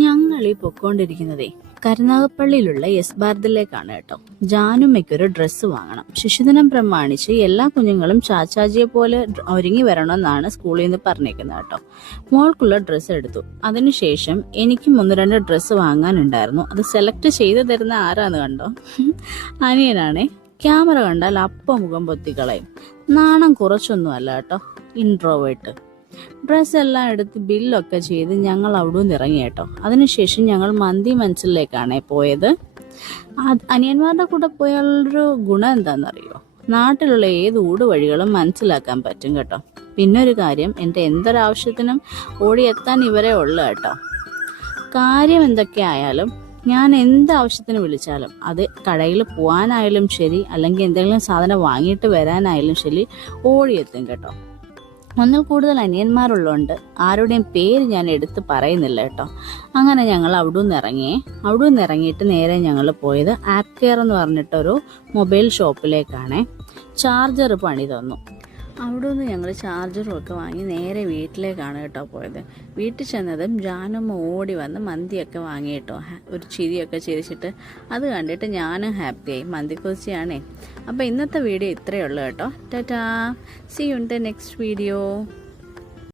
ഞങ്ങൾ ഈ പൊക്കോണ്ടിരിക്കുന്നതേ കരുനാഗപ്പള്ളിയിലുള്ള എസ് ഭാരതിലേക്കാണ് കേട്ടോ. ജാനുമ്മയ്ക്കൊരു ഡ്രസ്സ് വാങ്ങണം. ശിശുദിനം പ്രമാണിച്ച് എല്ലാ കുഞ്ഞുങ്ങളും ചാച്ചാജിയെ പോലെ ഒരുങ്ങി വരണമെന്നാണ് സ്കൂളിൽ നിന്ന് പറഞ്ഞേക്കുന്നത് കേട്ടോ. മോൾക്കുള്ള ഡ്രസ്സ് എടുത്തു. അതിനുശേഷം എനിക്കും 1-2 ഡ്രസ്സ് വാങ്ങാനുണ്ടായിരുന്നു. അത് സെലക്ട് ചെയ്ത് തരുന്ന ആരാന്ന് കണ്ടോ? അനിയനാണേ. ക്യാമറ കണ്ടാൽ അപ്പം മുഖം പൊത്തിക്കളയും. നാണം കുറച്ചൊന്നുമല്ല കേട്ടോ, ഇൻട്രോവേർട്ട്. ഡ്രസ്സ് എല്ലാം എടുത്ത് ബില്ലൊക്കെ ചെയ്ത് ഞങ്ങൾ അവിടെ നിന്ന് ഇറങ്ങി കേട്ടോ. അതിനുശേഷം ഞങ്ങൾ മന്തി മനസ്സിലേക്കാണ് പോയത്. അനിയന്മാരുടെ കൂടെ പോയാലൊരു ഗുണം എന്താണെന്നറിയോ? നാട്ടിലുള്ള ഏത് ഊടുവഴികളും മനസ്സിലാക്കാൻ പറ്റും കേട്ടോ. പിന്നെ ഒരു കാര്യം, എൻ്റെ എന്തൊരാവശ്യത്തിനും ഓടിയെത്താൻ ഇവരെ ഉള്ളു കേട്ടോ. കാര്യം എന്തൊക്കെ ആയാലും ഞാൻ എന്താവശ്യത്തിന് വിളിച്ചാലും, അത് കടയിൽ പോകാനായാലും ശരി, അല്ലെങ്കിൽ എന്തെങ്കിലും സാധനം വാങ്ങിയിട്ട് വരാനായാലും ശരി, ഓടിയെത്തും കേട്ടോ. ഒന്നിൽ കൂടുതൽ അനിയന്മാരുള്ളതുകൊണ്ട് ആരുടെയും പേര് ഞാൻ എടുത്ത് പറയുന്നില്ല കേട്ടോ. അങ്ങനെ ഞങ്ങൾ അവിടെ നിന്ന് ഇറങ്ങിയിട്ട് നേരെ ഞങ്ങൾ പോയത് ആപ്പ് കെയർ എന്ന് പറഞ്ഞിട്ടൊരു മൊബൈൽ ഷോപ്പിലേക്കാണ്. ചാർജർ പണി തന്നു. അവിടെ നിന്ന് ഞങ്ങൾ ചാർജറും ഒക്കെ വാങ്ങി നേരെ വീട്ടിലേക്കാണ് കേട്ടോ പോയത്. വീട്ടിൽ ചെന്നതും ജാനുമ്മ ഓടി വന്ന് മന്തിയൊക്കെ വാങ്ങി കേട്ടോ. ഒരു ചിരിയൊക്കെ ചിരിച്ചിട്ട് അത് കണ്ടിട്ട് ഞാനും ഹാപ്പിയായി. മന്തി കൊതിയാണേ. അപ്പോൾ ഇന്നത്തെ വീഡിയോ ഇത്രയേ ഉള്ളൂ കേട്ടോ. Tata, see you in the next video.